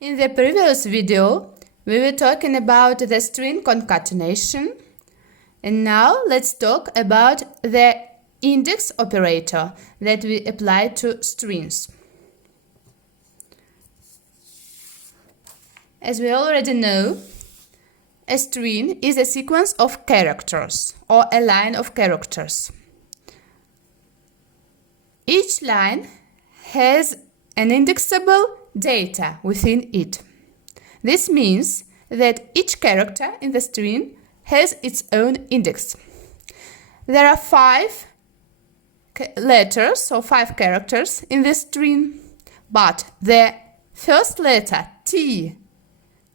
In the previous video, we were talking about the string concatenation, and now let's talk about the index operator that we apply to strings. As we already know, a string is a sequence of characters or a line of characters. Each line has an indexable data within it. This means that each character in the string has its own index. There are 5 letters or 5 characters in this string, but the first letter T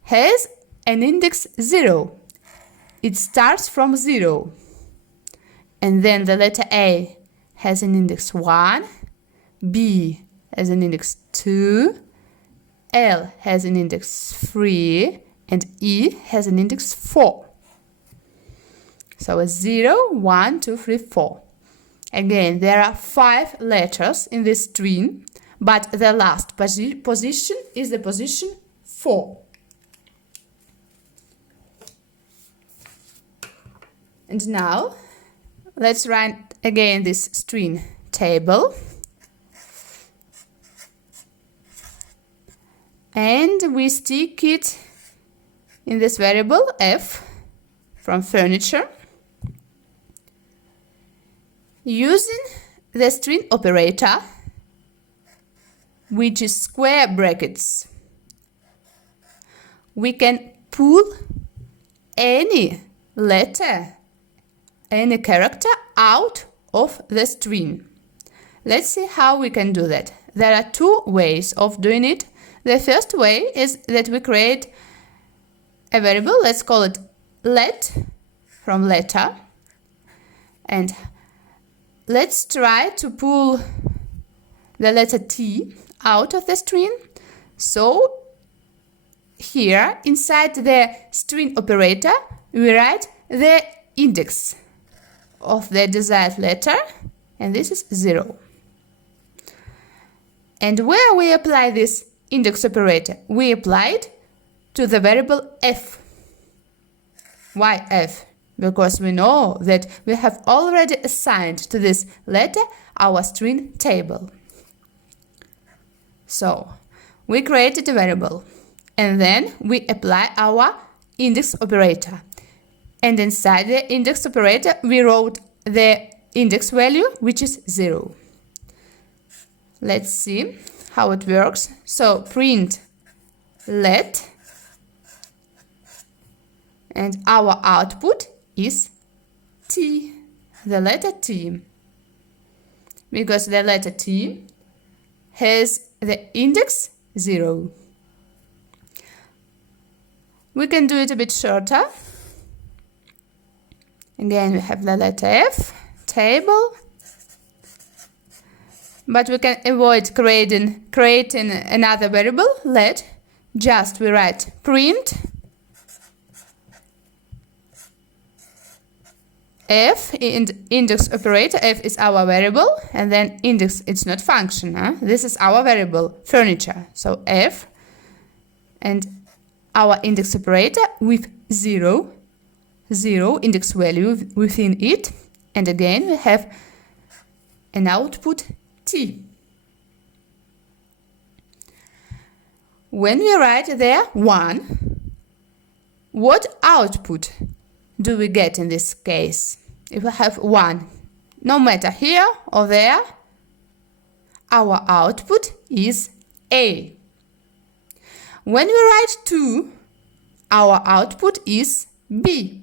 has an index 0. It starts from 0. And then the letter A has an index 1, B has an index 2, L has an index 3, and E has an index 4. So a 0, 1, 2, 3, 4. Again, there are 5 letters in this string, but the last position is the position 4. And now, let's write again this string table. And we stick it in this variable f from furniture using the string operator, which is square brackets. We can pull any letter, any character out of the string. Let's see how we can do that. There are 2 ways of doing it. The first way is that we create a variable, let's call it let from letter, and let's try to pull the letter T out of the string. So here inside the string operator we write the index of the desired letter, and this is 0. And where we apply this index operator? We apply it to the variable f. Why f? Because we know that we have already assigned to this letter our string table. So we created a variable and then we apply our index operator. And inside the index operator we wrote the index value, which is 0. Let's see how it works. So print let, and our output is T, the letter T, because the letter T has the index 0. We can do it a bit shorter. Again, we have the letter F, table, but we can avoid creating another variable, let. Just we write print f in index operator. F is our variable, and then index, it's not function. This is our variable, furniture. So f and our index operator with 0 index value within it. And again, we have an output T. When we write there 1, what output do we get in this case? If we have 1, no matter here or there, our output is A. When we write 2, our output is B.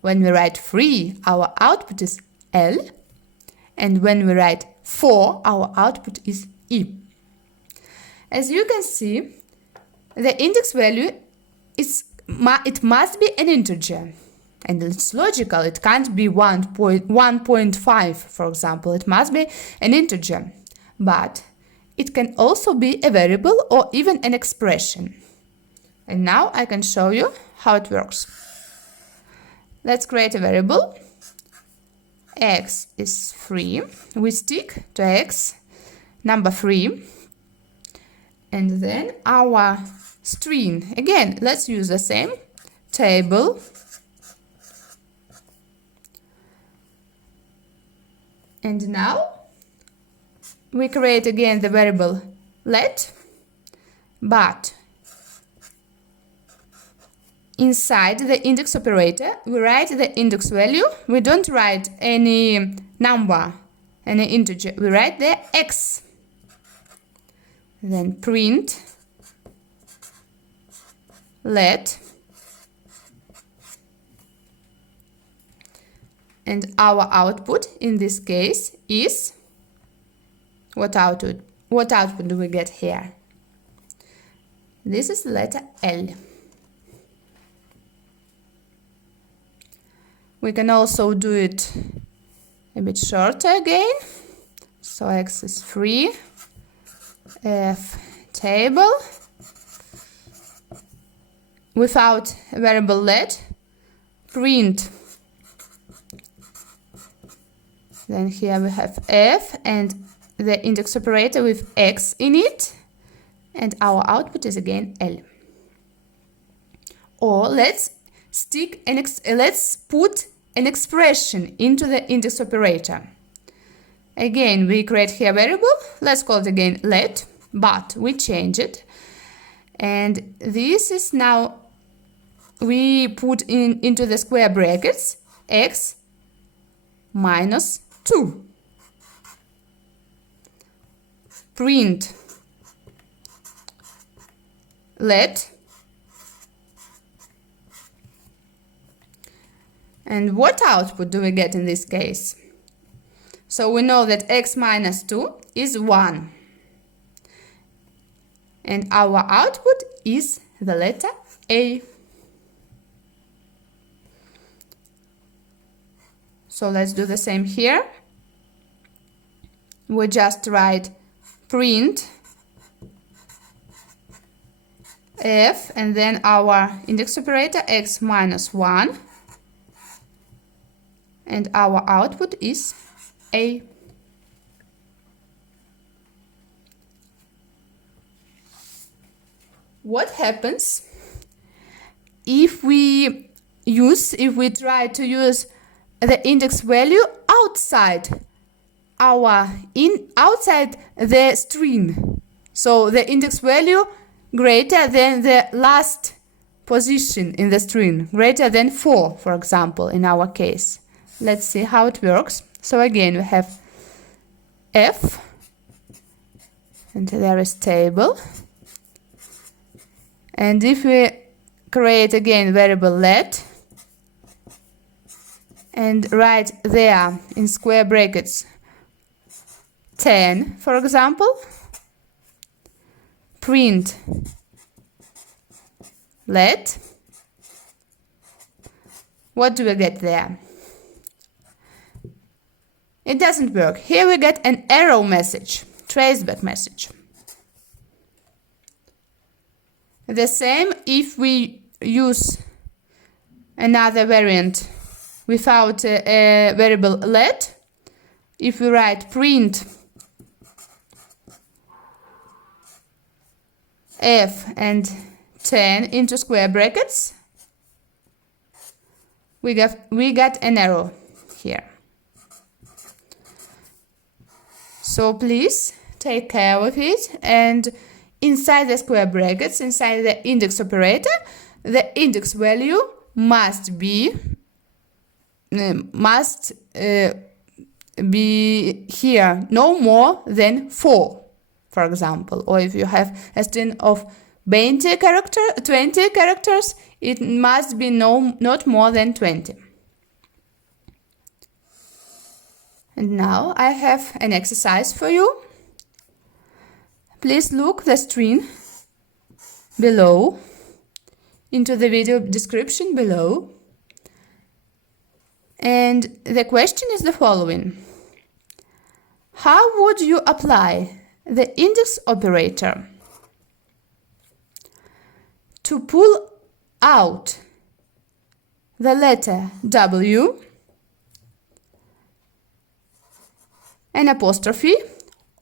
When we write 3, our output is L. And when we write 4, our output is E. As you can see, the index value it must be an integer. And it's logical, it can't be 1.5, for example. It must be an integer. But it can also be a variable or even an expression. And now I can show you how it works. Let's create a variable. X is 3. We stick to X, number 3. And then our string. Again, let's use the same table. And now we create again the variable let, but inside the index operator we write the index value. We don't write any number, any integer. We write the x. Then print let, and our output in this case is what output do we get here? This is letter L. We can also do it a bit shorter again. So x is 3, f table, without variable let, print. Then here we have f and the index operator with x in it, and our output is again L. Or let's put an expression into the index operator. Again, we create here a variable. Let's call it again let, but we change it. And this is now, we put into the square brackets x minus 2. Print let, and what output do we get in this case? So we know that x minus 2 is 1, and our output is the letter A. So let's do the same here. We just write print f and then our index operator x minus 1, and our output is A. What happens if we try to use the index value outside the string? So the index value greater than the last position in the string, greater than 4, for example, in our case. Let's see how it works. So again, we have f, and there is table. And if we create again variable let, and write there in square brackets 10, for example, print let, what do we get there? It doesn't work. Here we get an error message, traceback message. The same if we use another variant without a variable let. If we write print f and 10 into square brackets, we get an error here. So please take care of it, and inside the square brackets, inside the index operator, the index value must be here no more than 4, for example. Or if you have a string of 20 characters, it must be not more than 20. And now I have an exercise for you. Please look the string below, into the video description below. And the question is the following. How would you apply the index operator to pull out the letter W, an apostrophe,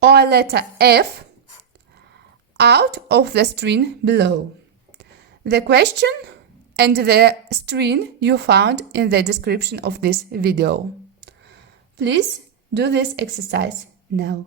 or a letter F out of the string below. The question and the string you found in the description of this video. Please do this exercise now.